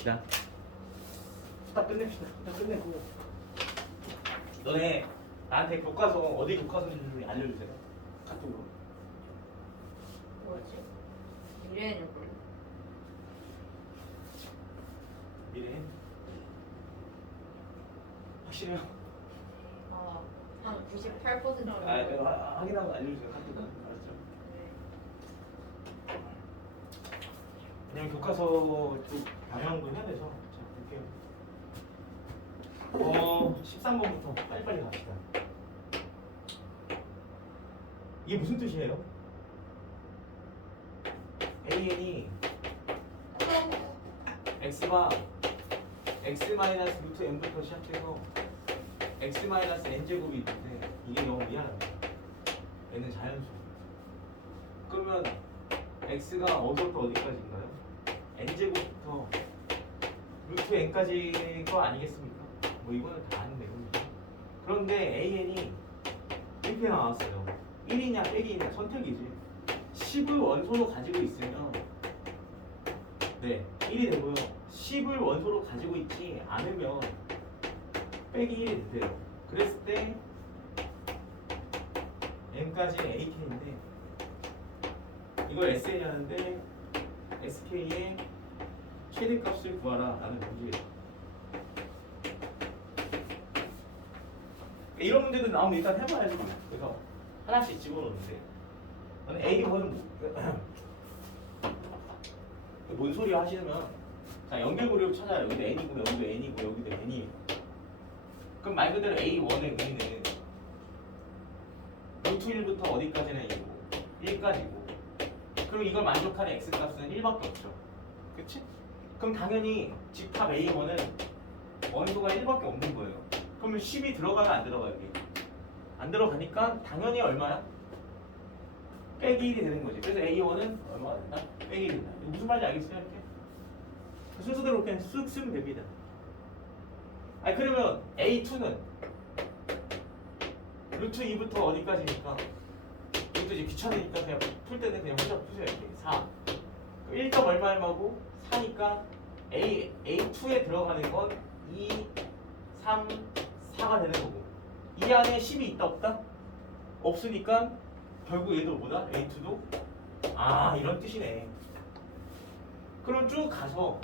끝냅시다. 딱 끝냅시다. 딱 끝내고 너네 나한테 교과서 어디 교과서인지 알려주세요. 카톡으로. 뭐지? 미래는 뭘? 미래 확실해요? 한 98% 정도. 확인하고 알려주세요. 카톡으로. 알았죠? 네. 왜냐면 교과서 쪽 방향도 해야 돼서. 자, 볼게요. 13번부터 빨리빨리 갑시다. 이게 무슨 뜻이에요? AN이 x가 x-루트 n부터 시작해서 x-n제곱이 있는데 이게 너무 미안합니다. 얘는 자연수. 그러면 x가 어디부터 어디까지인가요? n제곱부터 루트 n까지 거 아니겠습니까? 뭐 이거는 다 아는 내용이죠. 그런데 AN이 이렇게 나왔어요. 1이냐 빼기냐 선택이지. 10을 원소로 가지고 있으면 네 1이 되고요. 10을 원소로 가지고 있지 않으면 빼기 1이 돼요. 그랬을 때 n까지 ak인데 이걸 SN이 하는데 SK의 최대값을 구하라 라는 문제예요. 이런 문제도 나오면 일단 해봐야지. 그래서 하나씩 집어넣는데 저는 A1은 뭔 소리 하시면 자 연결고리를 찾아요. 여기도 N이고 여기도 N이고 여기도 N이에요. 그럼 말 그대로 A1의 의미는 루트 1부터 어디까지나 1이고 1까지고 그리고 이걸 만족하는 X값은 1밖에 없죠. 그치? 그럼 당연히 집합 A1은 원소가 1밖에 없는 거예요. 그러면 10이 들어가요 안 들어가요? 안 들어가니까 당연히 얼마야? 빼기 1이 되는 거지. 그래서 A1은 얼마가 된다? 빼기 1이 된다. 무슨 말인지 알겠어요? 이렇게? 순서대로 그냥 쑥 쓰면 됩니다. 아니 그러면 A2는 루트 2부터 어디까지니까 이것도 이제 귀찮으니까 그냥 풀 때는 그냥 혼자 푸세요. 이렇게 4 1점 얼마고 4니까 A2에 들어가는 건 2, 3, 4가 되는 거고 이 안에 10이 있다 없다? 없으니까 결국 얘도 뭐다? A2도? 아 이런 뜻이네. 그럼 쭉 가서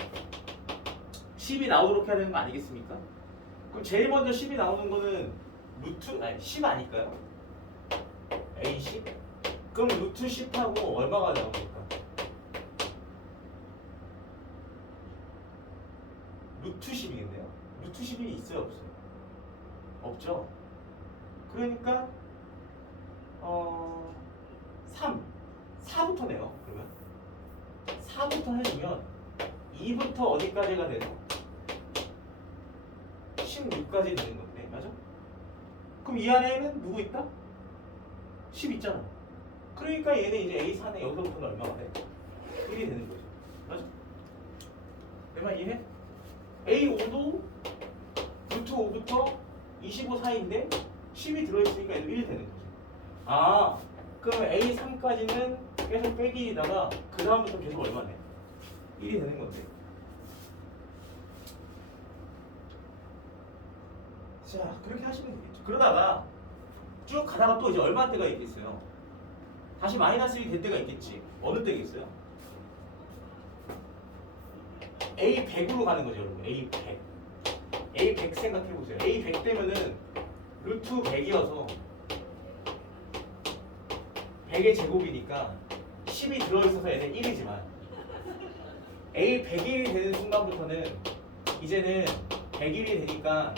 10이 나오도록 해야 되는 거 아니겠습니까? 그럼 제일 먼저 10이 나오는 거는 루트, 아니 10 아닐까요? A10? 그럼 루트 10하고 얼마가 나옵니까? 루트 10이겠네요? 루트 10이 있어요 없어요? 없죠? 그러니까 4부터 내요. 그러면 4부터 해주면 2부터 어디까지가 되죠? 16까지 되는 건데 맞아? 그럼 이 안에는 누구 있다? 10 있잖아. 그러니까 얘는 이제 A4는 여기서부터는 얼마가 돼? 1이 되는 거죠. 맞아? 내 말 이해해? A5도 루트 5부터 25 사이인데 10이 들어있으니까 얘도 1이 되는 거죠. 아 그러면 A3까지는 계속 빼기다가 그 다음부터 계속 얼마네? 1이 되는 건데. 자 그렇게 하시면 되겠죠. 그러다가 쭉 가다가 또 이제 얼마 때가 있겠어요? 다시 마이너스 1이 될 때가 있겠지. 어느 때겠어요? A100으로 가는 거죠 여러분. A100 A100 생각해보세요. A100 되면은 루트 100이어서 100의 제곱이니까 10이 들어있어서 얘는 1이지만 A100일이 되는 순간부터는 이제는 100일이 되니까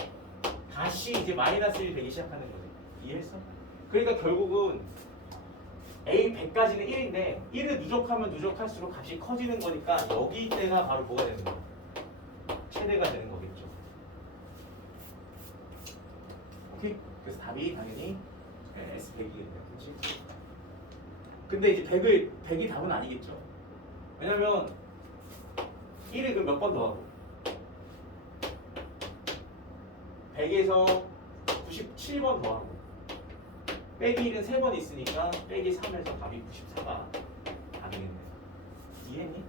다시 이제 마이너스 1 되기 시작하는 거지. 이해했어? 그러니까 결국은 A100까지는 1인데 1을 누적하면 누적할수록 값이 커지는 거니까 여기 때가 바로 뭐가 되는 거야? 최대가 되는 거겠죠. 오케이? 그래서 답이 당연히 S100이겠네요. 그렇지? 근데 이제 100이 답은 아니겠죠. 왜냐면 1을 그럼 몇 번 더하고 100에서 97번 더하고 빼기 1은 3번 있으니까 빼기 3에서 답이 94가 답이겠네요. 이해했니?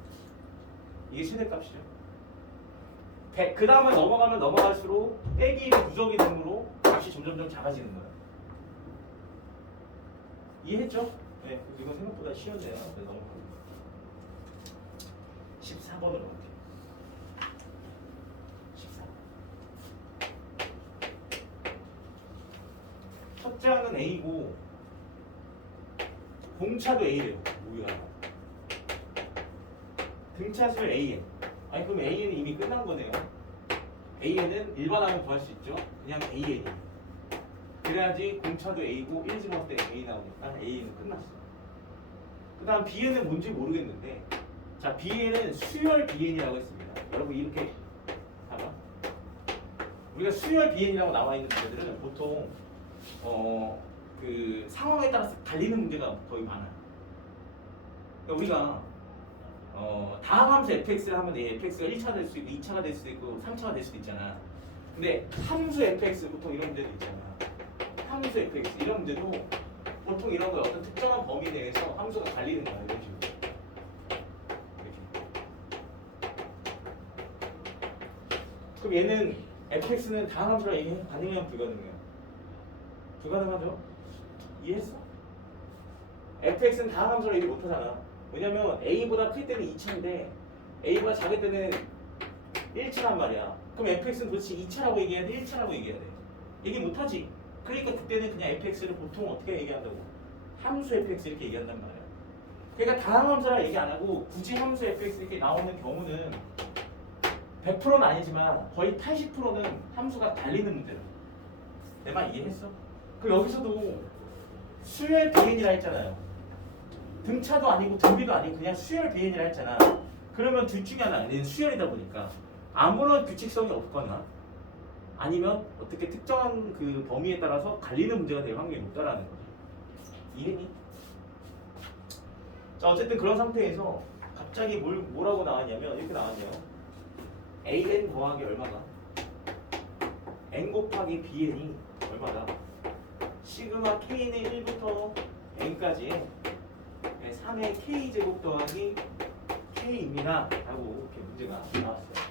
이게 최대값이죠. 그 다음에 넘어가면 넘어갈수록 빼기 1이 부정이 되므로 값이 점점점 작아지는 거예요. 이해했죠? 네, 이건 생각보다 쉬웠네요. 그래서 넘어가고 14번으로 갈게요. 14. 첫째 항은 A고 공차도 A래요. 뭐야? 등차수를 AN. 아니 그럼 AN은 이미 끝난 거네요. AN은 일반항은 구할 수 있죠. 그냥 AN이. 그래야지 공차도 A고 1 집어넣을 때 A 나오니까 AN은 끝났어. 그 다음 BN은 뭔지 모르겠는데, 자 BN은 수열 BN이라고 했습니다. 여러분 이렇게 봐봐. 우리가 수열 BN이라고 나와 있는 문제들은 보통 그 상황에 따라서 갈리는 문제가 거의 많아요. 그러니까 우리가 다항함수 fx를 하면 이 fx가 1차가 될 수도 있고 2차가 될 수도 있고 3차가 될 수도 있잖아. 근데 함수 fx 보통 이런 문제도 있잖아. 함수 fx 이런 문제도 보통 이런 거 어떤 특정한 범위 내에서 함수가 갈리는 거야. 이런 식으로. 이렇게. 그럼 얘는 fx는 다항함수라 얘기해? 가능해요? 불가능해요? 불가능하죠? 이해했어? fx는 다항함수라 얘기 못하잖아. 왜냐면 a보다 클 때는 2차인데 a보다 작을 때는 1차란 말이야. 그럼 fx는 도대체 2차라고 얘기해야 돼? 1차라고 얘기해야 돼? 얘기 못하지. 그러니까 그때는 그냥 fx를 보통 어떻게 얘기한다고? 함수 fx 이렇게 얘기한단 말이야. 그러니까 다항함수라 얘기 안 하고 굳이 함수 fx 이렇게 나오는 경우는 100%는 아니지만 거의 80%는 함수가 갈리는 문제다. 내 말 이해했어? 그리고 여기서도 수열 BN이라 했잖아요. 등차도 아니고 등비도 아니고 그냥 수열 BN이라 했잖아. 그러면 둘 중에 하나, 얘는 수열이다 보니까 아무런 규칙성이 없거나 아니면 어떻게 특정한 그 범위에 따라서 갈리는 문제가 될 확률이 높다라는 거죠. 이해니? 자 어쨌든 그런 상태에서 갑자기 뭐라고 나왔냐면 이렇게 나왔네요. AN 더하기 얼마가? N 곱하기 BN이 얼마다? 시그마 K는 1부터 N까지의 3의 K제곱 더하기 K입니다. 라고 이렇게 문제가 나왔어요.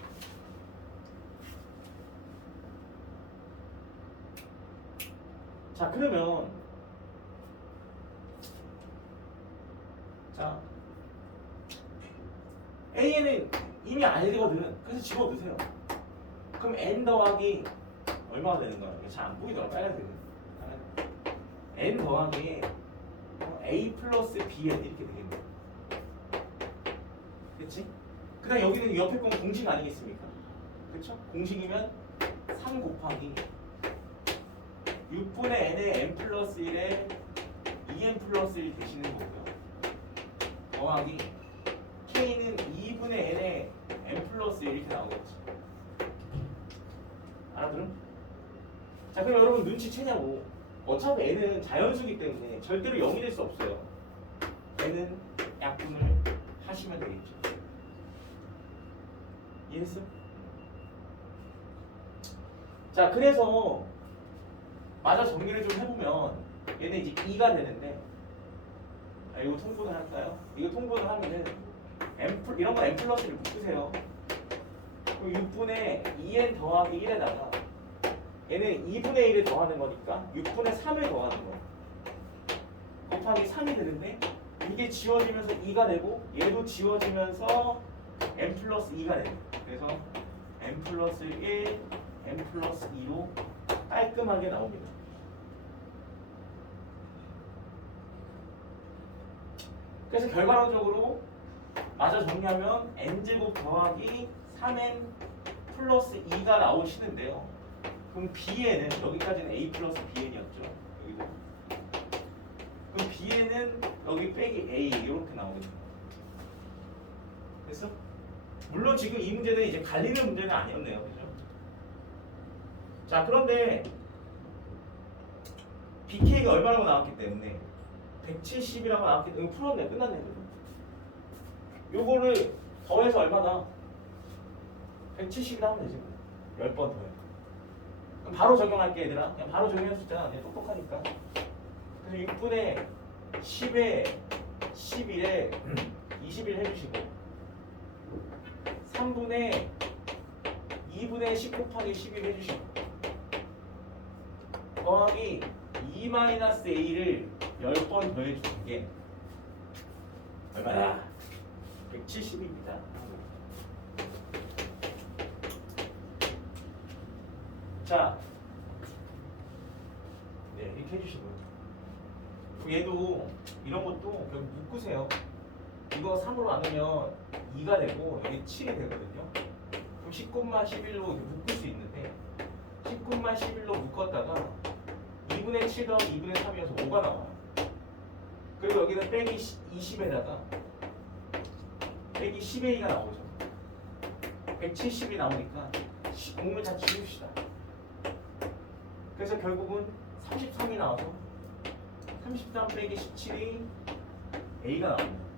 자 그러면 자 AN은 이미 알거든. 그래서 집어넣으세요. 그럼 N 더하기 얼마가 되는 거야? 잘 안 보이더라 빨간색은. N 더하기 A 플러스 BN 이렇게 되겠네. 그치? 그 다음 여기는 옆에 건 공식 아니겠습니까? 그쵸? 공식이면 3 곱하기 6분의 n의 n 플러스 1에 2n 플러스 1 되시는 거고요. 더하기 k는 2분의 n의 n 플러스 1 이렇게 나오겠지. 알아들음? 자 그럼 여러분 눈치채냐고. 어차피 n은 자연수기 때문에 절대로 0이 될 수 없어요. n은 약분을 하시면 되겠죠. 이해했어? 자 그래서 마저 정리를 좀 해보면 얘는 이제 2가 되는데 이거 통분을 할까요? 이거 통분을 하면은 이런 거 n 플러스를 묶으세요. 그럼 6분의 2n 더하기 1에다가 얘는 2분의 1을 더하는 거니까 6분의 3을 더하는 거야. 곱하기 3이 되는데 이게 지워지면서 2가 되고 얘도 지워지면서 n 플러스 2가 돼요. 그래서 n 플러스 1, n 플러스 2로 깔끔하게 나옵니다. 그래서 결과론적으로 마저 정리하면 n제곱 더하기 3n 플러스 2가 나오시는데요. 그럼 B에는 여기까지는 A 플러스 BN이었죠. 여기도. 그럼 B에는 여기 빼기 A 이렇게 나오겠네요. 됐어? 물론 지금 이 문제는 이제 갈리는 문제는 아니었네요. 그죠? 자 그런데 BK가 얼마라고 나왔기 때문에 170이라고 나왔기 때문에 풀었네. 끝났네. 요거를 더해서 얼마다? 170이라 하면 되지. 10번 더해. 그럼 바로 적용할게 얘들아. 그냥 바로 적용할 수 있잖아. 내가 똑똑하니까. 그래서 6분의 10에 11에 21 해주시고 3분의 2분의 10 곱하기 11 해주시고 더하기 2-a를 10번 더해주는 게 얼마야? 170입니다. 자, 네, 이렇게 해주시고요. 얘도 이런 것도 결국 묶으세요. 이거 3으로 나누면 2가 되고 여기 7이 되거든요. 그럼 10,11로 묶을 수 있는데 10,11로 묶었다가 2분의 7 더하기 2분의 3이어서 5가 나와요. 그리고 여기는 빼기 20에다가 빼기 10a가 나오죠. 170이 나오니까 공을 다 지웁시다. 그래서 결국은 33이 나와서 33 빼기 17이 a가 나옵니다.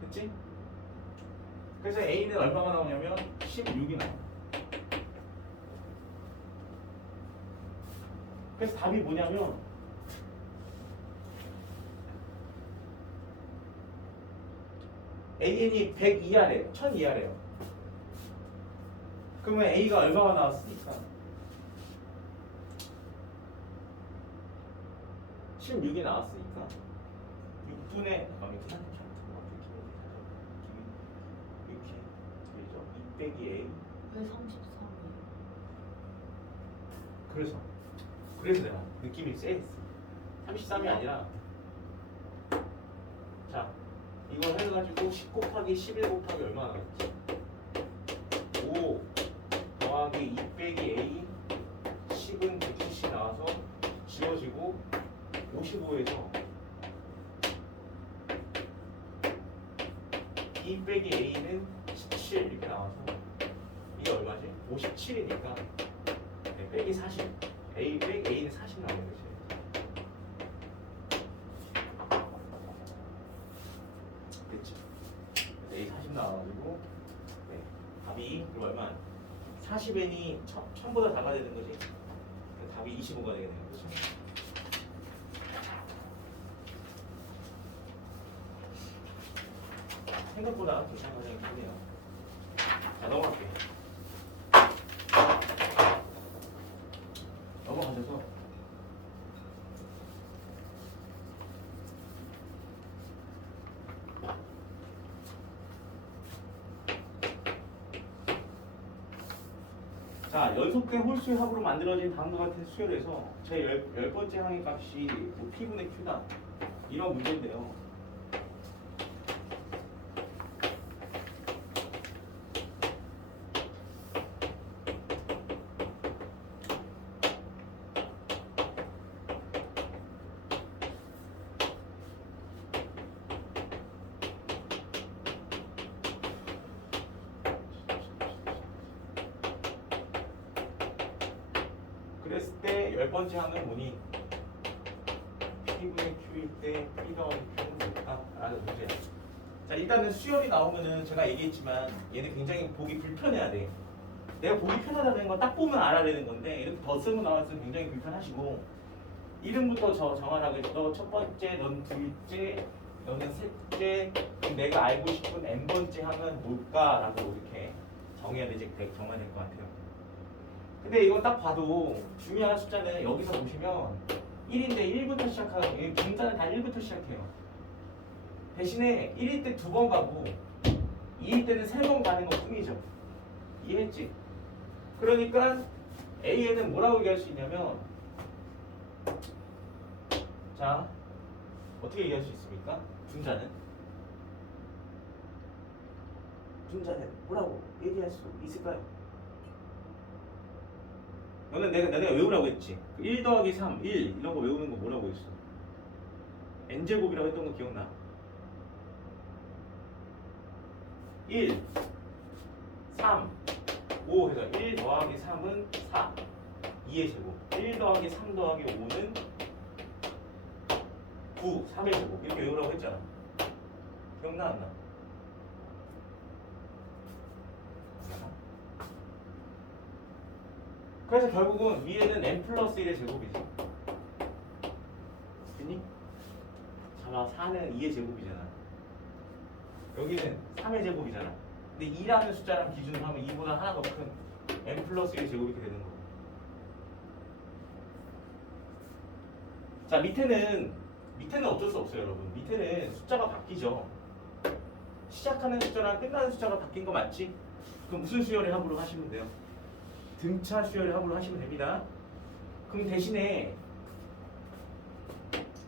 그치? 그래서 a는 얼마가 나오냐면 16이 나와요. 그래서 답이 뭐냐면 AN이 100 이하래요. 1000 이하래요. 그러면 A가 얼마가 나왔으니까 16이 나왔으니까 6분의 잠깐만 이렇게 되죠. 2 빼기 A. 왜 33이에요? 그래서 내가 느낌이 쎄했어. 33이 아니라 자 이걸 해가지고 10 곱하기 11 곱하기 얼마나 나왔지? 5 더하기 2 빼기 A 10은 170 나와서 지워지고 55에서 2 빼기 A는 17 이렇게 나와서 이게 얼마지? 57이니까 네, 빼기 40 A 빼기 A는 40 나오는 거지. 됐지? A 40 나와가지고 네, 답이 그럼 얼마? 40n이 1000보다 작아야 되는 거지. 답이 25가 되게 되는 거죠. 생각보다 괜찮은 과정이 크네요. 자, 넘어갈게요. 넘어가셔서 자, 연속된 홀수의 합으로 만들어진 다음과 같은 수열에서 제 열 번째 항의 값이 뭐 P분의 Q다. 이런 문제인데요. 그랬을 때 열 번째 항은 뭐니? P분의 Q일 때 P 더하기 Q는 뭘까? 라는 문제야. 자, 일단은 수열이 나오면은 제가 얘기했지만 얘는 굉장히 보기 불편해야 돼. 내가 보기 편하다는 건 딱 보면 알아야 되는 건데 이렇게 더 쓰고 나왔으면 굉장히 불편하시고 이름부터 정하라고 해서 너 첫 번째, 넌 둘째, 너는 셋째, 그럼 내가 알고 싶은 n번째 항은 뭘까라고 이렇게 정해야 되지, 정해야 될 것 같아요. 근데 이건 딱 봐도 중요한 숫자는 여기서 보시면 1인데 1부터 시작하고 분자는 다 1부터 시작해요. 대신에 1일 때 2번 가고 2일 때는 3번 가는 것 뿐이죠. 이해했지? 그러니까 A에는 뭐라고 얘기할 수 있냐면 자 어떻게 얘기할 수 있습니까? 분자는 뭐라고 얘기할 수 있을까요? 너는 내가 외우라고 했지. 1 더하기 3, 1 이런 거 외우는 거 뭐라고 했어? n제곱이라고 했던 거 기억나? 1, 3, 5 해서 1 더하기 3은 4 2의 제곱 1 더하기 3 더하기 5는 9, 3의 제곱 이렇게 외우라고 했잖아. 기억나 안 나? 그래서 결국은 위에는 n 플러스 1의 제곱이지. 됐니? 자, 4는 2의 제곱이잖아. 여기는 3의 제곱이잖아. 근데 2라는 숫자랑 기준으로 하면 2보다 하나 더 큰 n 플러스 1의 제곱이 이렇게 되는 거고. 자, 밑에는 어쩔 수 없어요, 여러분. 밑에는 숫자가 바뀌죠. 시작하는 숫자랑 끝나는 숫자가 바뀐 거 맞지? 그럼 무슨 수열의 합으로 하시면 돼요? 등차 수열의 합으로 하시면 됩니다. 그럼 대신에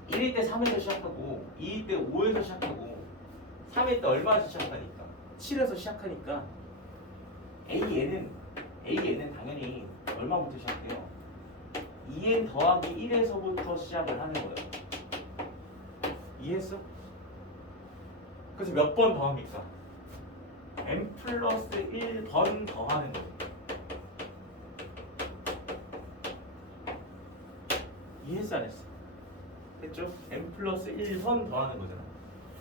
1일 때 3에서 시작하고 2일 때 5에서 시작하고 3일 때 얼마에서 시작하니까 7에서 시작하니까 AN은 당연히 얼마부터 시작해요? 2n 더하기 1에서부터 시작을 하는 거예요. 이해했어? 그래서 몇 번 더합니까? n 플러스 1번 더하는 거예요. 이해했어 안 했어? 했죠? n 플러스 1번 더하는 거잖아.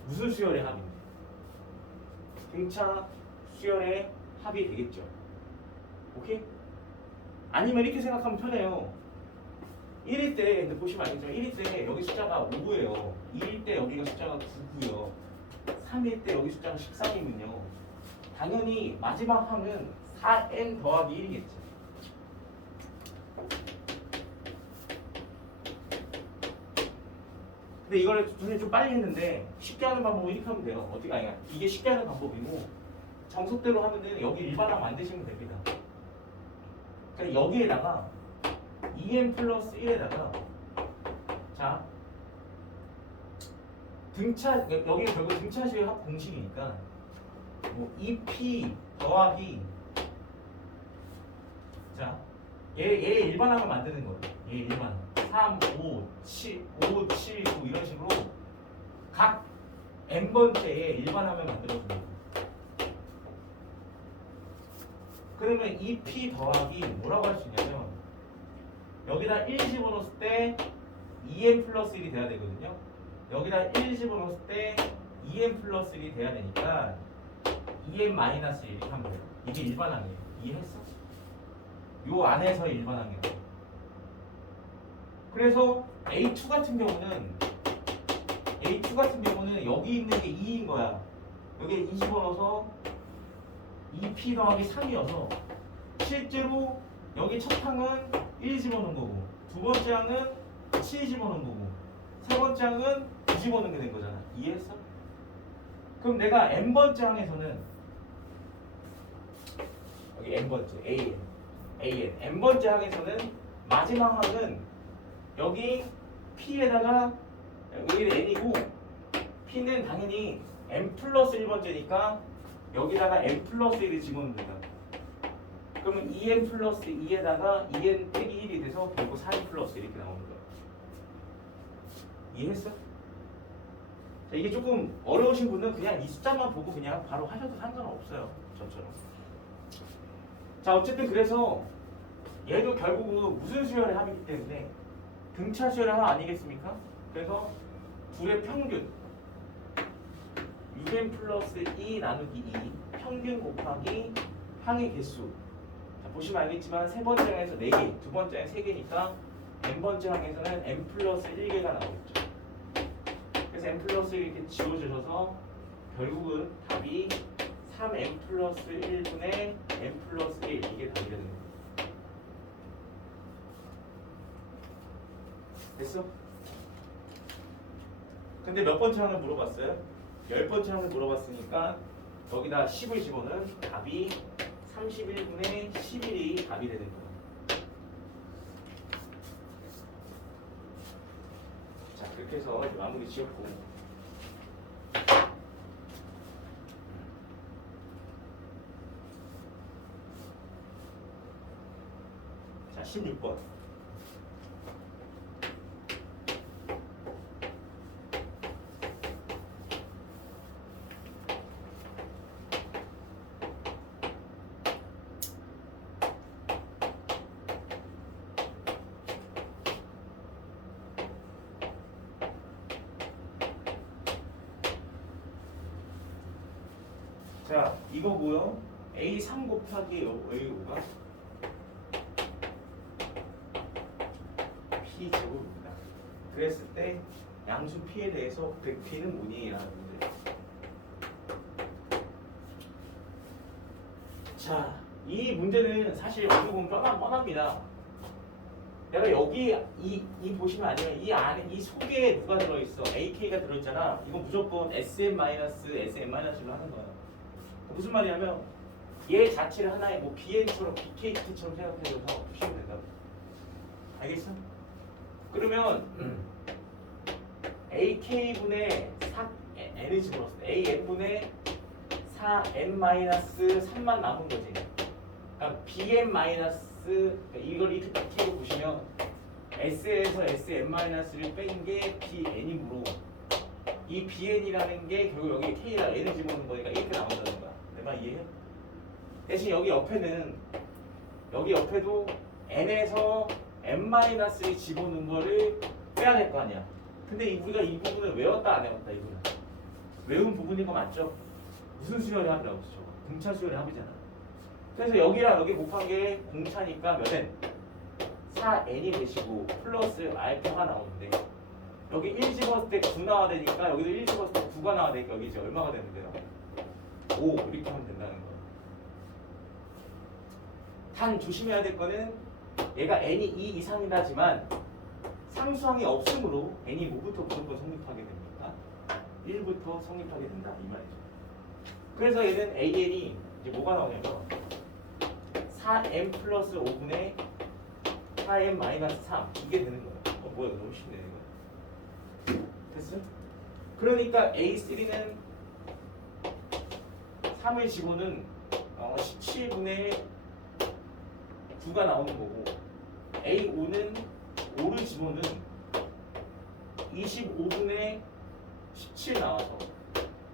무슨 수열의 합인데? 등차 수열의 합이 되겠죠. 오케이? 아니면 이렇게 생각하면 편해요. 1일 때, 근데 보시면 알겠지만 1일 때 여기 숫자가 5예요. 2일 때 여기가 숫자가 9고요. 3일 때 여기 숫자가 13이면요. 당연히 마지막 항은 4n 더하기 1이겠죠. 근데 이걸 선생님 좀 빨리 했는데 쉽게 하는 방법은 이렇게 하면 돼요. 어떻게 아니야? 이게 쉽게 하는 방법이고 정석대로 하면은 여기 일반항 만드시면 됩니다. 그러니까 여기에다가 2n 플러스 1에다가 자 등차 여기 결국 등차수의 합 공식이니까 뭐 2p 더하기 자 얘 일반항을 만드는 거예요. 얘 일반항 3, 5, 7, 5, 7, 9 이런 식으로 각 n번째에 일반항을 만들어주는 거예요. 그러면 2p 더하기 뭐라고 할 수 있냐면 여기다 1 집어넣었을 때 2n 플러스 1이 돼야 되거든요. 여기다 1 집어넣었을 때 2n 플러스 1이 돼야 되니까 2n 마이너스 1 이렇게 하면 돼요. 이게 일반항이에요. 이해했어? 요 안에서 일반항이에요. 그래서 A2 같은 경우는 여기 있는 게 2인 거야. 여기에 2 집어넣어서 2p 더하기 3이어서 실제로 여기 첫 항은 1 집어넣은 거고 두 번째 항은 7 집어넣은 거고 세 번째 항은 9 집어넣은 게 된 거잖아. 이해했어? 그럼 내가 n번째 항에서는 여기 n번째 n번째 항에서는 마지막 항은 여기 p에다가 여기는 n이고 p는 당연히 n 플러스 1번째니까 여기다가 n 플러스 1을 집어넣는 거야. 그러면 2n 플러스 2에다가 2n 빼기 1이 돼서 결국 4n 플러스 이렇게 나오는 거야. 이해했어? 자, 이게 조금 어려우신 분은 그냥 이 숫자만 보고 그냥 바로 하셔도 상관없어요. 저처럼. 자, 어쨌든 그래서 얘도 결국은 무슨 수열의 합이기 때문에 등차 수열의 합 아니겠습니까? 그래서 둘의 평균 6n 플러스 2 나누기 2 평균 곱하기 항의 개수. 자, 보시면 알겠지만 세 번째 항에서 4개, 두 번째 항에 3개니까 n번째 항에서는 n 플러스 1개가 나오겠죠. 그래서 n 플러스 1 이렇게 지워주셔서 결국은 답이 3n 플러스 1분의 n 플러스 1 이게 답이 되는 거예요. 됐어? 근데 몇 번째 항을 물어봤어요? 10번째 항을 물어봤으니까 거기다 10을 집어넣으면 답이 31분의 11이 답이 되는 거예요. 자, 그렇게 해서 이제 마무리 지었고 자, 16번 자, 이거고요. A3 곱하기 A5가 P 제곱입니다. 그랬을 때 양수 P에 대해서 100P는 뭐니? 라는 문제. 자, 이 문제는 사실 어떻게 보면 뻔합니다. 내가 여기 이 보시면 아니면 이 안에 이 속에 누가 들어있어? AK가 들어있잖아. 이건 무조건 SM-SM-로 하는 거야. 무슨 말이냐면 얘 자체를 하나의 뭐 BN처럼 BKT처럼 생각해줘서 푸시면 된다고. 알겠어? 그러면 AK분의 4N을 집어넣었어. AN분의 4N-3만 남은 거지. 그러니까 BN- 그러니까 이걸 이렇게 K로 보시면 S에서 SM-를 뺀 게 BN이므로 이 BN이라는 게 결국 여기 K랑 N을 집어넣는 거니까 이렇게 나온다는 거야. 내 말 이해해? 대신 여기 옆에도 N에서 N-를 집어넣은 거를 빼야 될 거 아니야. 근데 우리가 이 부분을 외웠다 안 외웠다 이거는 외운 부분인 거 맞죠? 무슨 수열의 합이라고 했죠? 공차 수열의 합이잖아. 그래서 여기랑 여기 곱한 게 공차니까 몇 n? 4n이 되시고 플러스 알파가 나오는데 여기 1 집었을 때 9 나와야 되니까 여기도 1 집었을 때 9가 나와야 되니까 여기 이제 얼마가 되는데요? 5 이렇게 하면 된다는 거예요. 단 조심해야 될 거는 얘가 n이 2 이상이라지만 상수항이 없으므로 n이 뭐부터 무조건 성립하게 됩니까? 1부터 성립하게 된다 이 말이죠. 그래서 얘는 AN이 이제 뭐가 나오냐면 4m 플러스 5분의 4m 마이너스 3 이게 되는 거예요. 뭐야 너무 쉽네 이거. 됐어? 그러니까 A3는 3을 집어는 17분의 9가 나오는 거고 A5는 5를 집어는 25분의 17 나와서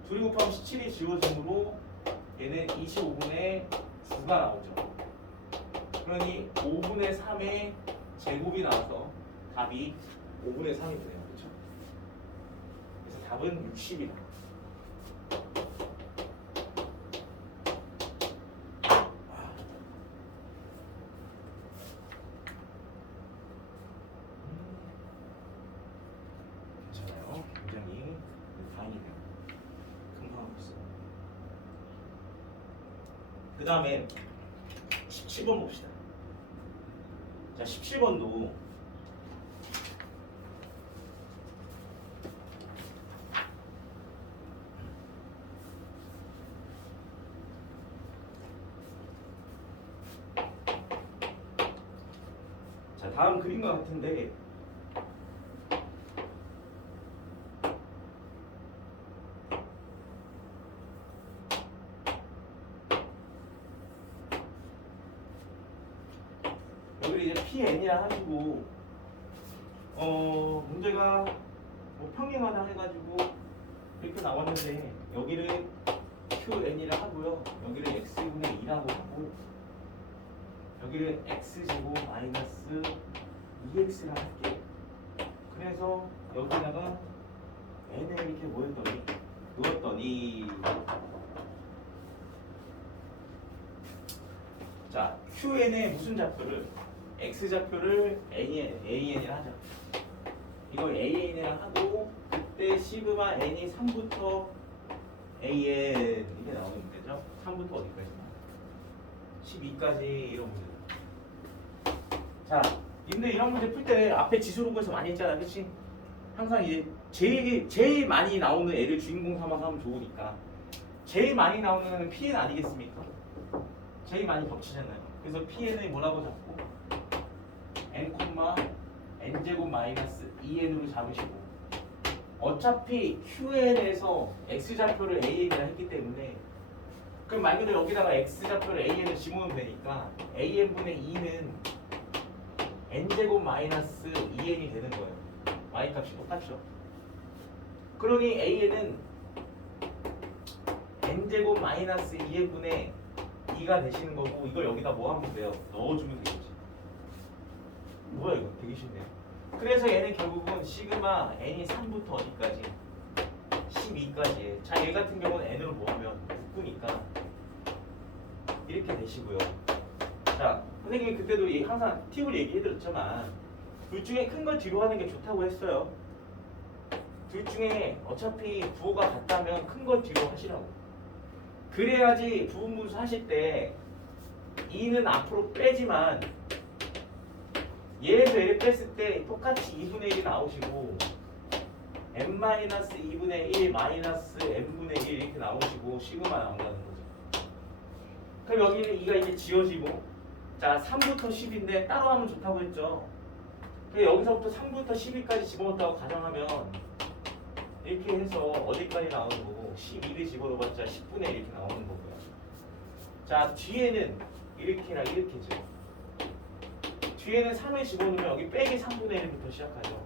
둘이 곱하면 17이 지워지므로 얘는 25분의 9가 나오죠. 그러니 5분의 3의 제곱이 나와서 답이 5분의 3이 되네요. 그렇죠? 그래서 답은 60이다. 괜찮아요. 굉장히 다행이네요. 금방 하고 있어요. 그 다음에 17번 봅시다. 자, 17번도 자, 다음 그림과 같은데 여기 이제 PN이라 하시고 문제가 뭐 평행하다 해가지고 이렇게 나왔는데 여기를 QN이라 하고요. 여기를 X분의 2라고 하고 여기를 X제곱 마이너스 2X라 할게. 그래서 여기다가 N을 이렇게 넣었더니 자, QN의 무슨 좌표를 X좌표를 AN이라 하자. 이걸 AN이라 하고 그때 시그마 N이 3부터 AN 이게 나오는 문제죠. 3부터 어디까지? 12까지 이런 문제. 자, 근데 이런 문제 풀 때 앞에 지수로그에서 많이 했잖아, 그렇지? 항상 이제 제일 많이 나오는 애를 주인공 삼아서 하면 좋으니까 제일 많이 나오는 애는 PN 아니겠습니까? 제일 많이 겹치잖아요. 그래서 PN을 뭐라고 잡고 n, n제곱 마이너스 2n으로 잡으시고 어차피 QN에서 X좌표를 AN이라 했기 때문에 그럼 말 그대로 여기다가 X좌표를 AN을 집어넣으면 되니까 AN분의 2는 n제곱 마이너스 2n이 되는 거예요. Y값이 똑같죠. 그러니 AN은 n제곱 마이너스 2n분의 2가 되시는 거고 이걸 여기다 뭐 하면 돼요? 넣어주면 되겠지. 뭐야 이거 되게 쉽네요. 그래서 얘는 결국은 시그마 n이 3부터 어디까지? 12까지. 자, 얘 같은 경우는 n으로 뭐하면 9니까 이렇게 되시고요. 자, 선생님이 그때도 항상 팁을 얘기해드렸지만 둘 중에 큰 걸 뒤로 하는 게 좋다고 했어요. 둘 중에 어차피 부호가 같다면 큰 걸 뒤로 하시라고. 그래야지 부분분수 하실 때 2는 앞으로 빼지만 얘에서 얘를 뺐을 때 똑같이 2분의 1이 나오시고 n-2분의 1 마이너스 n분의 1 이렇게 나오시고 시그마 나온다는 거죠. 그럼 여기는 2가 이제 지워지고 자 3부터 10인데 따로 하면 좋다고 했죠. 그럼 여기서부터 3부터 12까지 집어넣었다고 가정하면 이렇게 해서 어디까지 나오는 거고 12를 집어넣어봤자 10분의 1 이렇게 나오는 거고요. 자 뒤에는 이렇게랑 이렇게죠. 뒤에는 3을 집어넣으면 여기 빼기 3분의 1부터 시작하죠.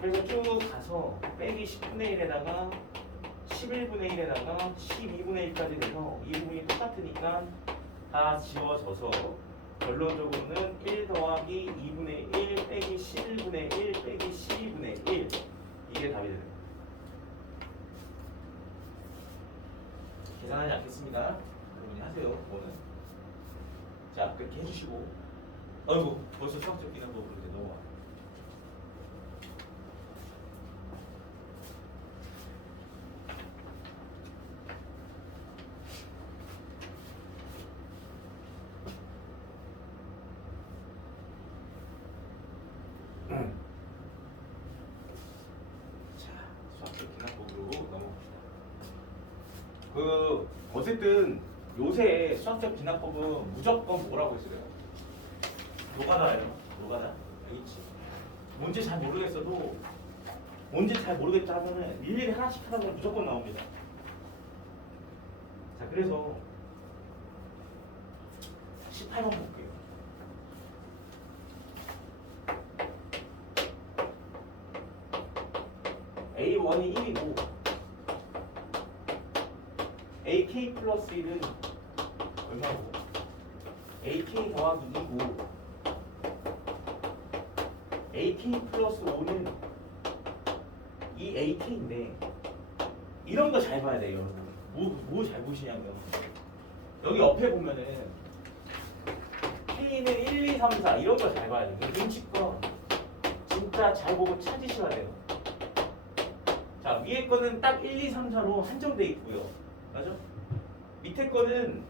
그래서 쭉 가서 빼기 10분의 1에다가 11분의 1에다가 12분의 1까지 돼서 이 부분이 똑같으니까 다 지워져서 결론적으로는 1 더하기 2분의 1 빼기 11분의 1 빼기 12분의 1 이게 답이 되는 거예요. 계산하지 않겠습니다. 여러분이 하세요. 그거는. 자 그렇게 해주시고 아이고 벌써 수학적 기능법으로 이제 넘어와. 어쨌든 요새 수학적 기납법은 무조건 뭐라고 했어요? 노가다예요. 노가다. 여기 있지. 뭔지 잘 모르겠어도 뭔지 잘 모르겠다 하면은 일일이 하나씩 하다 보면 무조건 나옵니다. 자 그래서 18번 볼게요. A1이 1이고 AK 플러스 1은 얼마고? AK 더하기 2고 AK 플러스 5는 이 AK인데 이런 거 잘 봐야 돼요. 뭐 잘 보시냐면 여기 옆에 보면은 K는 1, 2, 3, 4 이런 거 잘 봐야 돼요. 눈치껏 진짜 잘 보고 찾으셔야 돼요. 자 위에 거는 딱 1, 2, 3, 4로 한정돼 있고요. 맞죠? 밑에 거는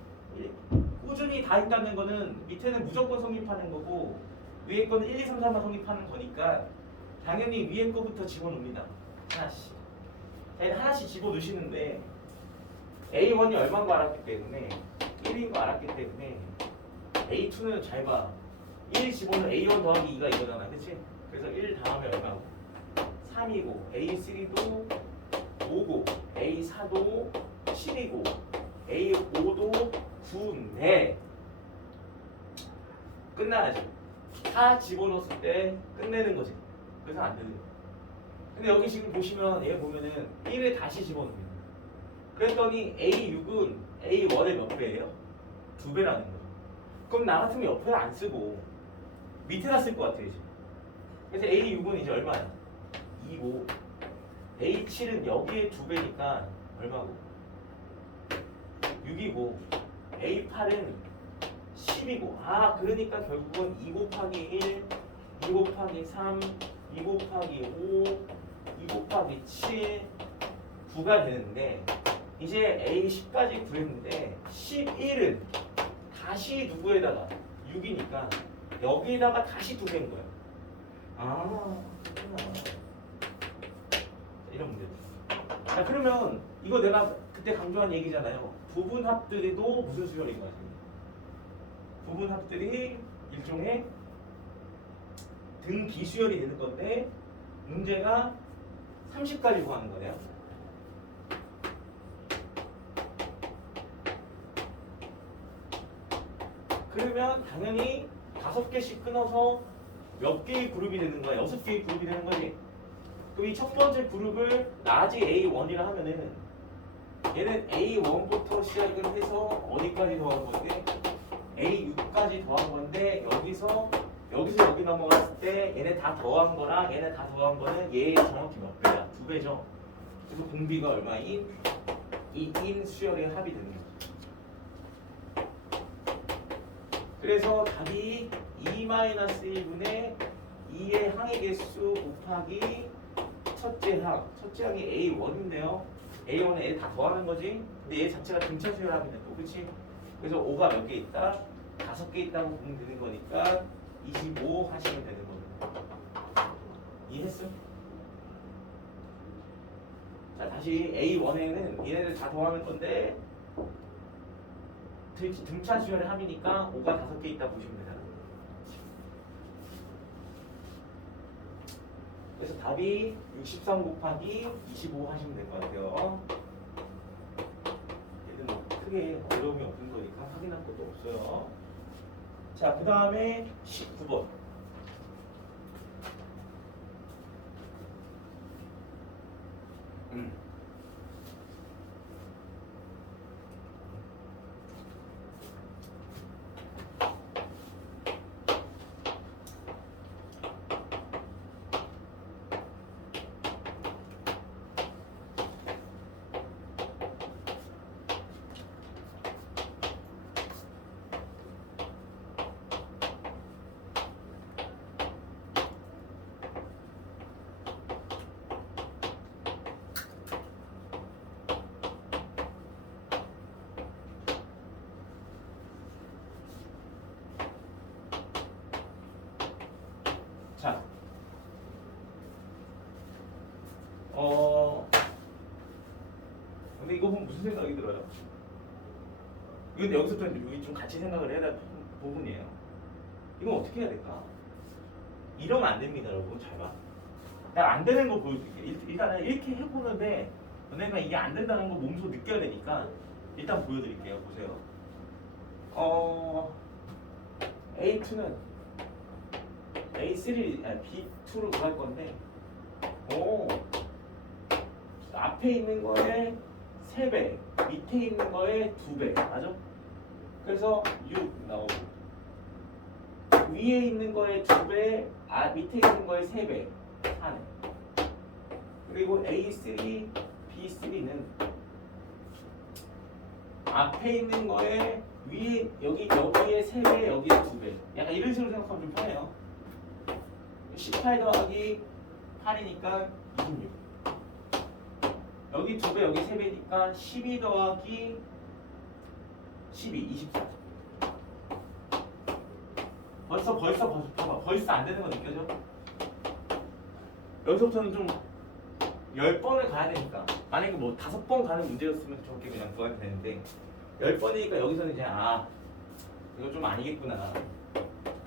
꾸준히 다 있다는 거는 밑에는 무조건 성립하는 거고 위에 거는 1, 2, 3, 4만 성립하는 거니까 당연히 위에 거부터 집어넣습니다. 하나씩. 하나씩 집어넣으시는데 A1이 얼마인 거 알았기 때문에 1인 거 알았기 때문에 A2는 잘 봐. 1 집어넣으면 A1 더하기 2가 이거잖아. 그치? 그래서 1 다음에 얼마고? 3이고 A3도 5고 A4도 7이고 A5도 9인데 끝나야죠. 다 집어넣었을 때 끝내는 거지. 그래서 안 되는 거야. 근데 여기 지금 보시면 얘 보면은 1을 다시 집어넣습니다. 그랬더니 A6은 A1의 몇 배예요? 2배라는 거죠. 그럼 나 같으면 옆에 안 쓰고 밑에다 쓸 것 같아요 지금. 그래서 A6은 이제 얼마야? 2고 A7은 여기에 2배니까 얼마고? 6이고 A8은 10이고 아 그러니까 결국은 2 곱하기 1, 2 곱하기 3, 2 곱하기 5, 2 곱하기 7, 9가 되는데 이제 A10까지 구했는데 11은 다시 누구에다가 6이니까 여기에다가 다시 2배인 거야. 아 그렇구나. 이런 문제들. 자 그러면 이거 내가 그때 강조한 얘기잖아요. 부분합들도 무슨 수열인 거야 지금? 부분합들이 일종의 등비수열이 되는 건데 문제가 30까지 구하는 거네요. 그러면 당연히 5개씩 끊어서 몇 개의 그룹이 되는 거야? 6개의 그룹이 되는 거지. 그럼 이 첫 번째 그룹을 라지 A1이라 하면은 얘는 A1부터 시작을 해서 어디까지 더한 건데 A6까지 더한 건데 여기서 여기 넘어갔을 때 얘네 다 더한 거랑 얘네 다 더한 거는 얘 정확히 몇 배야? 2배죠. 그래서 공비가 얼마인? 2인 수열의 합이 되는 거죠. 그래서 답이 2-1분의 2의 항의 개수 곱하기 첫째 항이 A1인데요. A1에 얘 다 더하는 거지. 근데 얘 자체가 등차 수열합이네 또, 그치? 그래서 5가 몇 개 있다? 5개 있다고 보면 되는 거니까 25 하시면 되는 거예요. 이해했어? 자, 다시 A1에는 얘네들 다 더하면 건데 등차 수열의 합이니까 5가 5개 있다 보시면 되잖아. 그래서 답이 63 곱하기 25 하시면 될 것 같아요. 얘는 뭐 크게 어려움이 없는 거니까 확인할 것도 없어요. 자, 그 다음에 19번. 자, 근데 이거 보면 무슨 생각이 들어요? 근데 여기서부터 여기 좀 같이 생각을 해야 될 부분이에요. 이건 어떻게 해야 될까? 이러면 안 됩니다, 여러분. 잘 봐. 내가 안 되는 거 보여줄게. 일단은 이렇게 해보는데 내가 이게 안 된다는 거 몸소 느껴야 되니까 일단 보여드릴게요. 보세요. A2는 A3, 아니 B2로 구할 건데, 앞에 있는 거에 3배, 밑에 있는 거에 2배, 맞아? 그래서 6 나오고, 위에 있는 거에 2배, 밑에 있는 거에 3배, 4네. 그리고 A3, B3는 앞에 있는 거에 위에 여기에 3배, 여기에 2배. 약간 이런 식으로 생각하면 좀 편해요. 18 더하기 8이니까 26. 여기 2배, 여기 3배니까 12 더하기 12, 24. 벌써 봐봐. 벌써 안 되는 거 느껴져? 여기서부터는 좀 10번을 가야 되니까. 만약에 뭐 5번 가는 문제였으면 저렇게 그냥 구하면 되는데 10번이니까 여기서는 이제 이거 좀 아니겠구나.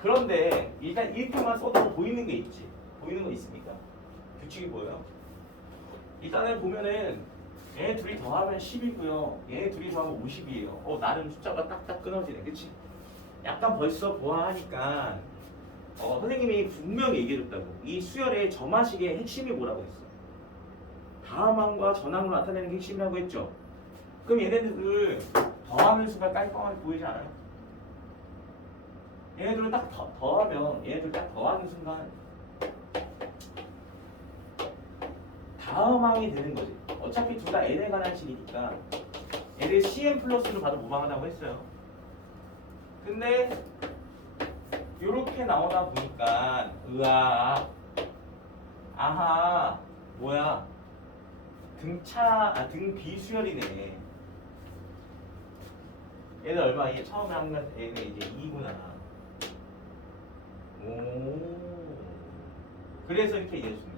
그런데 일단 이렇게만 써도 보이는 게 있지. 보이는 거 있습니까? 규칙이 뭐예요? 일단은 보면은 얘네 둘이 더하면 10이고요. 얘네 둘이 더하면 50이에요. 나름 숫자가 딱딱 끊어지네. 그치? 약간 벌써 보아하니까 선생님이 분명히 얘기해줬다고. 이 수열의 점화식의 핵심이 뭐라고 했어? 다함함과 전함으로 나타내는 게 핵심이라고 했죠? 그럼 얘네들을 더하는 수가 깔끔하게 보이지 않아요? 얘네들을 딱 더하면 얘네들 딱 더하는 순간 다음항이 되는 거지. 어차피 둘 다 n에 관한 식이니까 얘를 cn 플러스로 봐도 무방하다고 했어요. 근데 요렇게 나오다 보니까 으아 아하 뭐야 등 비수열이네. 얘는 얼마? 얘 처음에 한 건 얘는 이제 2구나. 오. 그래서 이렇게 얘기해주네요.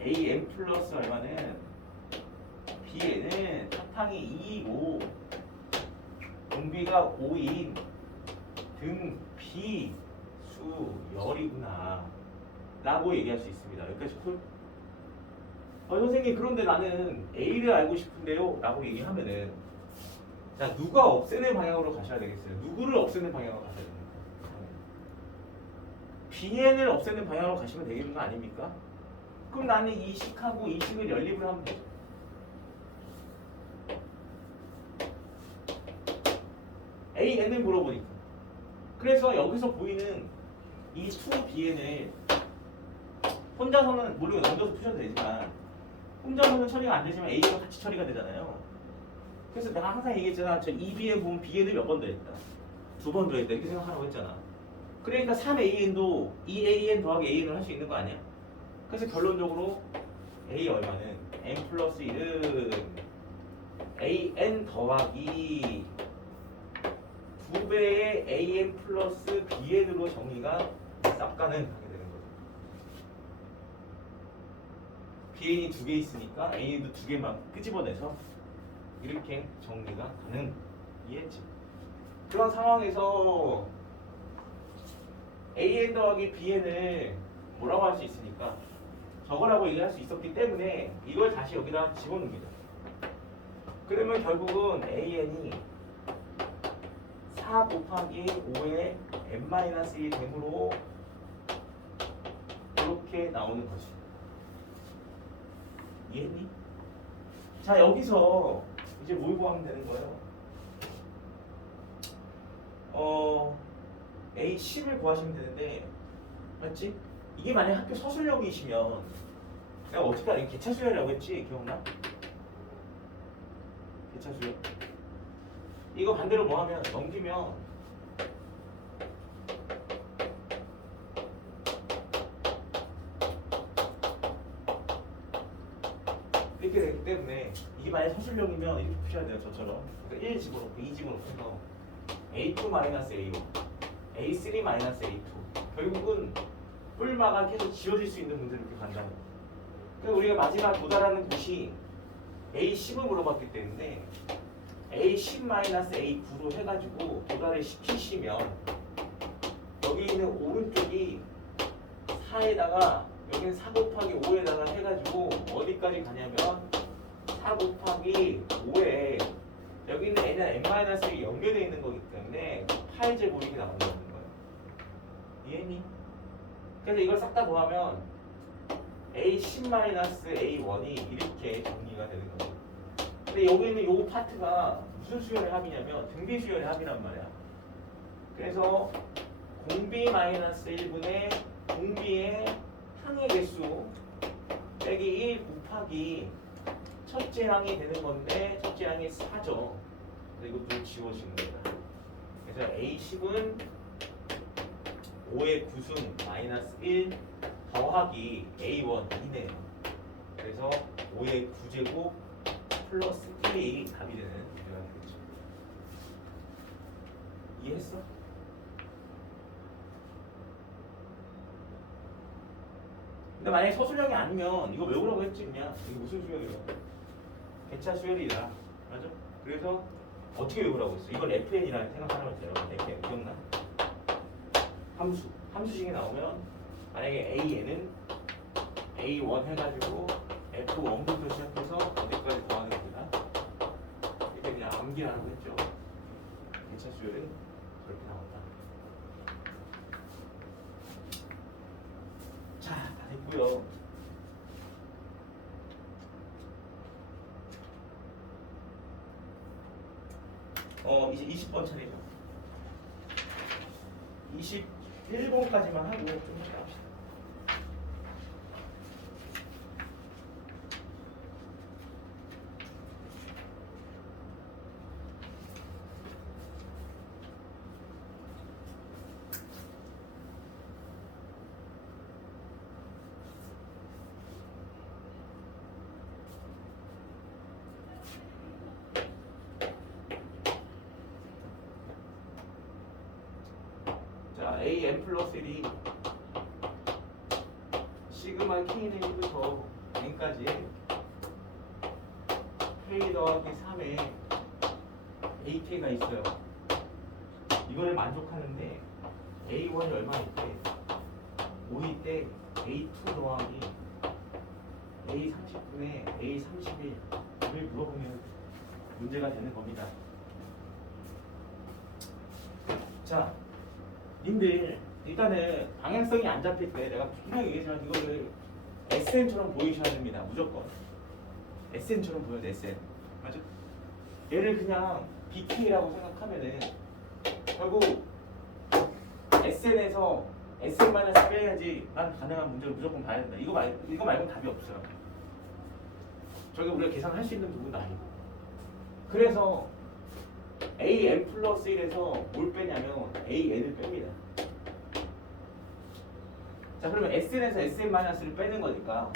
AN 플러스 얼마는 B에는 사탕이 2이고 공비가 5인 등 비수열이구나 라고 얘기할 수 있습니다. 여기까지 쿨? 선생님 그런데 나는 A를 알고 싶은데요 라고 얘기하면은 자 누가 없애는 방향으로 가셔야 되겠어요? 누구를 없애는 방향으로 가셔야 됩니까? BN을 없애는 방향으로 가시면 되겠는 거 아닙니까? 그럼 나는 이 식하고 이 식을 연립을 하면 되죠. AN을 물어보니까. 그래서 여기서 보이는 이 2BN을 혼자서는 물론 얹어서 푸셔도 되지만 혼자서는 처리가 안 되지만 A가 같이 처리가 되잖아요. 그래서 내가 항상 얘기했잖아. 저 2BN 보면 BN을 몇 번 더했다. 2번 더했다. 이렇게 생각하라고 했잖아. 그러니까 3AN도 2AN 더하기 AN을 할 수 있는 거 아니야? 그래서 결론적으로 A 얼마는 N 플러스 1은 AN 더하기 2배의 an 플러스 bn으로 정의가 싹 가능하게 되는 거죠. bn이 2개 있으니까 an도 2개만 끄집어내서 이렇게 정리가 가능. 이해했지? 그런 상황에서 an 더하기 bn을 뭐라고 할 수 있으니까 저거라고 얘기할 수 있었기 때문에 이걸 다시 여기다 집어넣습니다. 그러면 결국은 an이 4 곱하기 5의 n-1이 되므로 이렇게 나오는 거지. 이해했니? 자, 여기서 이제 뭘 구하면 되는 거예요? A10을 구하시면 되는데, 맞지? 이게 만약 학교 서술형이시면 내가 어떻게 하냐? 개차 수열이라고 했지? 기억나? 개차 수열. 이거 반대로 뭐 하면 넘기면 이렇게 되기 때문에 이게 만약 서술형이면 이렇게 푸셔야 돼요. 저처럼. 그러니까 1 집어넣고 2 집어넣고 해서 A2-A1, A3-A2. 결국은 뿔마가 계속 지워질 수 있는 문제를 이렇게 간다는 거예요. 그래서 우리가 마지막 도달하는 곳이 A10을 물어봤기 때문에 A10-A9로 해가지고 도달을 시키시면 여기 있는 오른쪽이 4에다가 여기는 4 곱하기 5에다가 해가지고 어디까지 가냐면 4 곱하기 5에 여기 있는 n은 n-1이 연결되어 있는 거기 때문에 8제곱이 이렇게 나온다는 거예요. 이해니? 그래서 이걸 싹 다 더하면 A10-A1이 이렇게 정리가 되는 거예요. 근데 여기 있는 요 파트가 무슨 수열의 합이냐면 등비 수열의 합이란 말이야. 그래서 공비-1분의 공비의 항의 개수 빼기 1 곱하기 첫째 항이 되는 건데 첫째 항이 4죠. 그래서 이것도 지워지는 거다. 그래서 A10은 5의 9승 마이너스 1 더하기 A1 2네요. 그래서 5의 9제곱 플러스 1이 답이 되는 문제가 되겠죠. 이해했어? 근데 만약에 서술형이 아니면 이거 외우라고 했지 그냥. 이게 무슨 수열이야? 개차 수열이다. 맞아? 그래서 어떻게 외우라고 했어? 이걸 FN이라 생각하면 돼요. FN 기억나? 함수식이 나오면 만약에 AN은 A1 해가지고 F1부터 시작해서 어디까지 더하는 겁니다. 이렇게 그냥 암기하라고 했죠. 개차 수열은 저렇게 나온다. 자, 다 됐고요. 이제 20번 차례죠. 21번까지만 하고 좀 합시다. 자, an 플러스 1이 시그마 k는 1부터 n까지 k 더하기 3에 ak가 있어요. 이거를 만족하는데 a1이 얼마일 때 5일 때 a2 더하기 a30분의 a31을 물어보면 문제가 되는 겁니다. 자, 님들 일단은 방향성이 안 잡힐 때 내가 분명히 얘기했지만 이거를 SN처럼 보이셔야 됩니다. 무조건 SN처럼 보여야 돼. SN 맞아? 얘를 그냥 BK라고 생각하면은 결국 SN에서 SN- 빼야지만 가능한 문제를 무조건 봐야 된다. 이거 말고는 답이 없어요. 저게 우리가 계산할 수 있는 부분도 아니고. 그래서 AN 플러스 1에서 뭘 빼냐면 AN을 뺍니다. 자, 그러면 SN에서 SN-를 빼는 거니까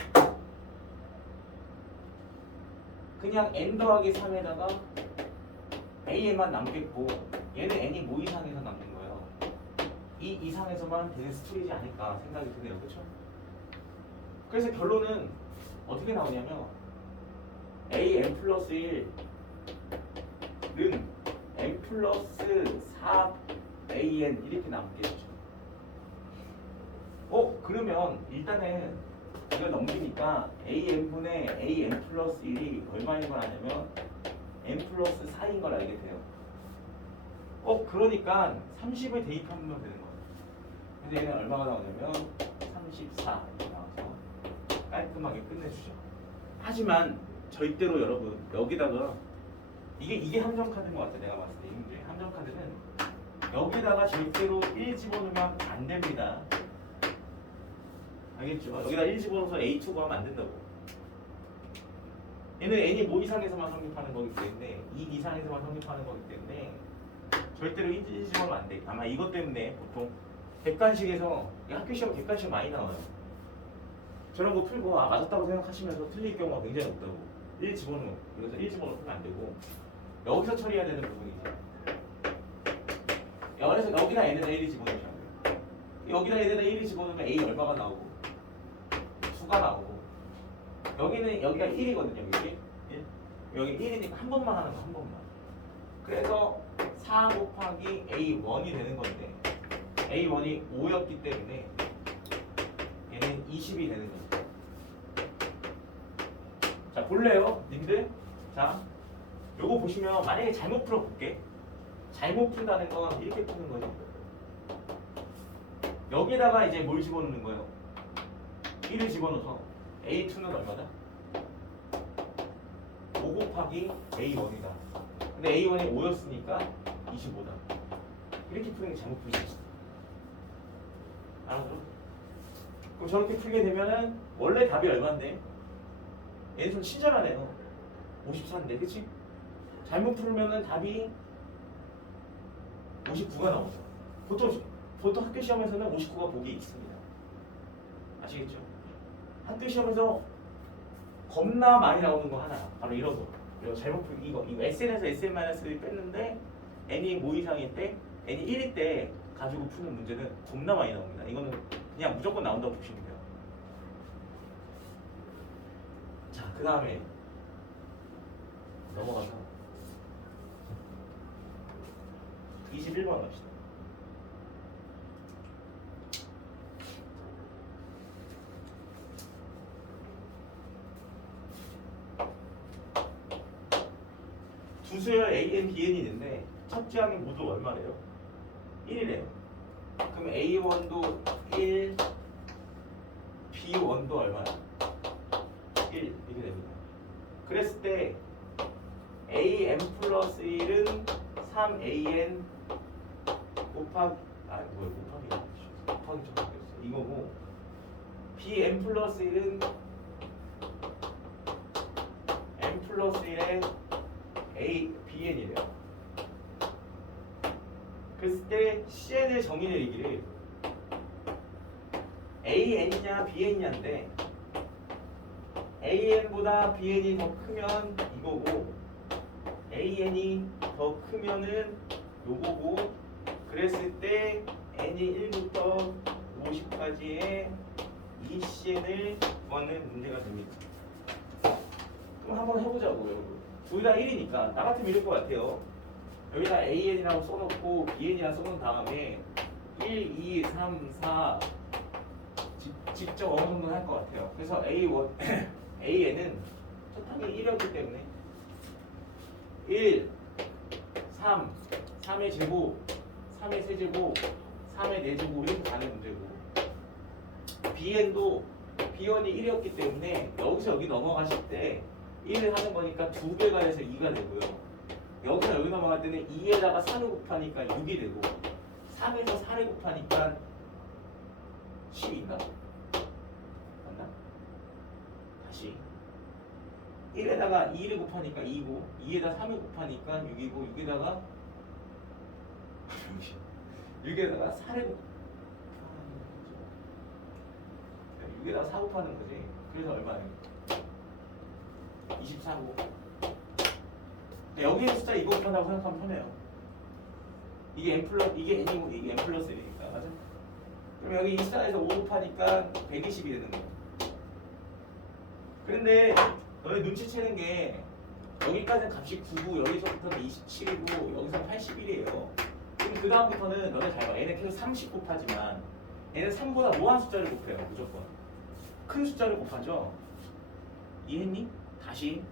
그냥 N 더하기 3에다가 AN만 남겠고 얘는 n이 뭐 이상에서 남는 거예요? 이 이상에서만 되는 스토리지 않을까 생각이 드네요. 그렇죠? 그래서 결론은 어떻게 나오냐면 an 플러스 1은 n 플러스 4an 이렇게 남겠죠. 그러면 일단은 이걸 넘기니까 an분의 an 플러스 1이 얼마인 걸 아냐면 n 플러스 4인 걸 알게 돼요. 그러니까 30을 대입하면 되는 거예요. 그래서 얘는 얼마가 나오냐면 34 이렇게 나와서 깔끔하게 끝내주죠. 하지만 절대로 여러분 여기다가 이게 함정 카드인 것 같아. 내가 봤을 때 이 문제 함정 카드는 여기다가 절대로 1 집어넣으면 안 됩니다. 알겠죠? 여기다 1 집어넣어서 A2 구하면 안 된다고. 얘는 n이 뭐 이상에서만 성립하는 거기 때문에 2 이상에서만 성립하는 거기 때문에 절대로 1 집어넣으면 안 돼. 아마 이것 때문에 보통 객관식에서 학교 시험 객관식 많이 나와요. 저런 거 풀고 맞았다고 생각하시면서 틀릴 경우가 굉장히 없다고. 1 집어넣으면 여기서 1 집어넣으면 안 되고 여기서 처리해야 되는 부분이죠. 그래서 여기다 n에다 1이 집어넣으셔야 돼요. 여기다 n에다 1이 집어넣으면 a 얼마가 나오고 2가 나오고 여기가 1이거든요. 여기 1. 여기 1이니까 한 번만 하는 거 한 번만. 그래서 4 곱하기 a1이 되는 건데 a1이 5였기 때문에 얘는 20이 되는 거죠. 자 볼래요 님들? 자 요거 보시면 만약에 잘못 풀어볼게. 잘못 푼다는 건 이렇게 푸는 거죠. 여기다가 이제 뭘 집어넣는 거예요? 1을 집어넣어서 A2는 얼마다? 5 곱하기 A1이다. 근데 A1이 5였으니까 25다. 이렇게 푸는 게 잘못 풀리죠. 알았죠? 그럼 저렇게 풀게 되면은 원래 답이 얼마인데? 얘는 좀 친절하네요. 54인데, 그치? 잘못 풀면은 답이 59가 나오죠. 보통 학교 시험에서는 59가 보기 있습니다. 아시겠죠? 학교 시험에서 겁나 많이 나오는 거 하나. 바로 이런 거. 이거 잘못 풀기 이거 SN에서 SN-1을 뺐는데 n이 뭐 이상일 때, n이 1일 때 가지고 푸는 문제는 겁나 많이 나옵니다. 이거는 그냥 무조건 나온다고 보시면 돼요. 자, 그 다음에 넘어가서 21번 갑시다. 두 수열 AN, BN이 있는데 첫째 항이 모두 얼마래요? 1이래요. 그럼 A1도 1, B1도 얼마야? 1 이렇게 됩니다. 그랬을 때 AN 플러스 1은 3AN 곱하기 정확했어. 이거고 BN 플러스 1은 N 플러스 1에 BN이래요. 그랬을 때 CN을 정의내리기를 AN이냐 BN이냐인데 AN보다 BN이 더 크면 이거고 AN이 더 크면은 요거고 그랬을 때 N이 1부터 50까지의 이 CN을 구하는 문제가 됩니다. 그럼 한번 해보자고요. 둘 다 1이니까 나 같으면 이럴 것 같아요. 여기다 AN이라고 써놓고 BN이라고 써놓은 다음에 1, 2, 3, 4 직접 어느 정도는 할 것 같아요. 그래서 AN은 첫 항이 1이었기 때문에 1, 3, 3의 제곱, 3의 세제곱, 3의 4제곱 이렇게 가는 문제고 BN도 B1이 1이었기 때문에 여기서 여기 넘어가실 때 1을 하는 거니까 2배가 돼서 2가 되고요. 여기서 여기 넘어갈 때는 2에다가 3을 곱하니까 6이 되고 3에서 4를 곱하니까 10인가? 맞나? 다시 1에다가 2를 곱하니까 2고 2에다 3을 곱하니까 6이고 6에다가 6에다가 4를 곱하는 6에다가 4 곱하는 거지. 그래서 얼마예요? 24고 여기에 숫자 이거 곱한다고 생각하면 편해요. 이게 n 플러스 이게 n이고 이게 n 플러스 1이니까 맞아? 그럼 여기 이 숫자에서 5 곱하니까 120이 되는 거야. 그런데 너네 눈치채는 게 여기까지는 값이 9고 여기서부터는 27이고 여기서 81이에요. 그럼 그 다음부터는 너네 잘 봐. 얘는 계속 30 곱하지만 얘는 3보다 뭐한 숫자를 곱해요. 무조건 큰 숫자를 곱하죠. 이해했니? 다시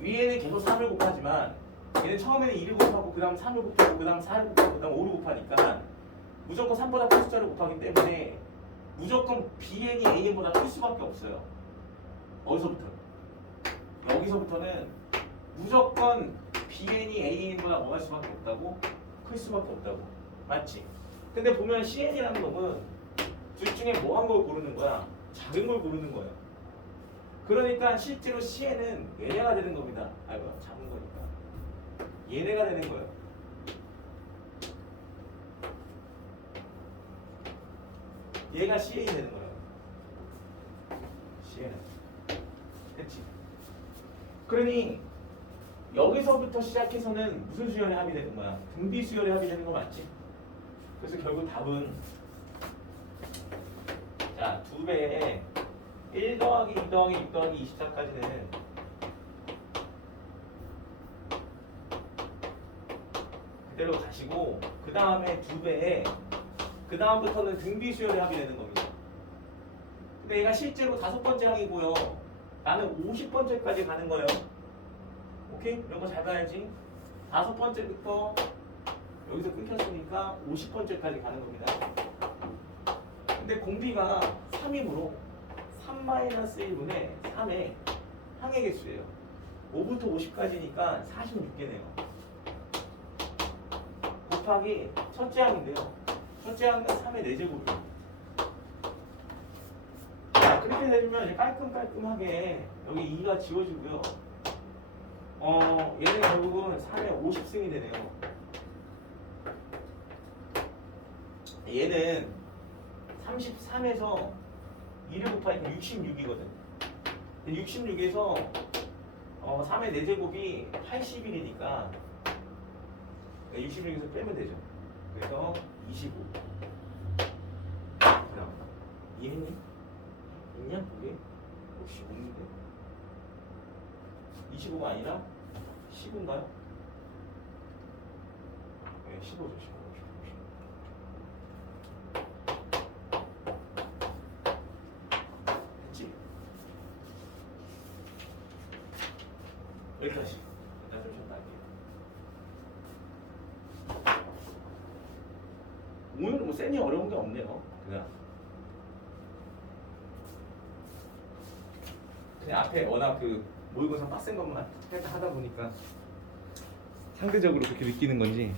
위에는 계속 3을 곱하지만 얘는 처음에는 2를 곱하고 그 다음 3을 곱하고 그 다음 4를 곱하고 그 다음 5를 곱하니까 무조건 3보다 큰 숫자를 곱하기 때문에 무조건 bn이 an보다 클 수밖에 없어요. 어디서부터? 여기서부터는 무조건 bn이 an보다 뭐 할 수밖에 없다고? 클 수밖에 없다고. 맞지? 근데 보면 cn이라는 놈은 둘 중에 뭐 한 걸 고르는 거야? 작은 걸 고르는 거예요. 그러니까 실제로 cn은 얘네가 되는 겁니다. 아이고 작은 거니까 얘네가 되는 거예요. 얘가 cn이 되는 거예요. cn은. 그치? 그러니 여기서부터 시작해서는 무슨 수열의 합이 되는 거야? 등비 수열의 합이 되는 거 맞지? 그래서 결국 답은 자 2배에 1 더하기 2 더하기 6 더하기 24까지는 그대로 가시고 그 다음에 2배에 그 다음부터는 등비 수열의 합이 되는 겁니다. 근데 얘가 실제로 5번째 항이고요. 나는 50번째까지 가는 거예요. 오케이? 이런 거 잘 봐야지. 5번째부터 여기서 끊겼으니까 50번째까지 가는 겁니다. 근데 공비가 3이므로 3-1분의 3의 항의 개수예요. 5부터 50까지니까 46개네요. 곱하기 첫째 항인데요. 첫째 항은 3의 4제곱이에요. 자, 그렇게 해주면 이제 깔끔하게 여기 2가 지워지고요. 얘는 결국은 3의 50승이 되네요. 얘는 33에서 2를 곱하니까 66이거든. 66에서 3의 4제곱이 81이니까 66에서 빼면 되죠. 그래서 25. 그럼 이해했니? 있냐? 그게? 혹시 없는데? 25가 아니라 10인가요? 네, 15죠. 15. 됐지? 여기까지. 나 좀 쉬었다 할게요. 오늘은 뭐 쌤이 어려운 게 없네요. 그냥 앞에 워낙 그 모의고사 빡센 것만 하다 보니까 상대적으로 그렇게 느끼는 건지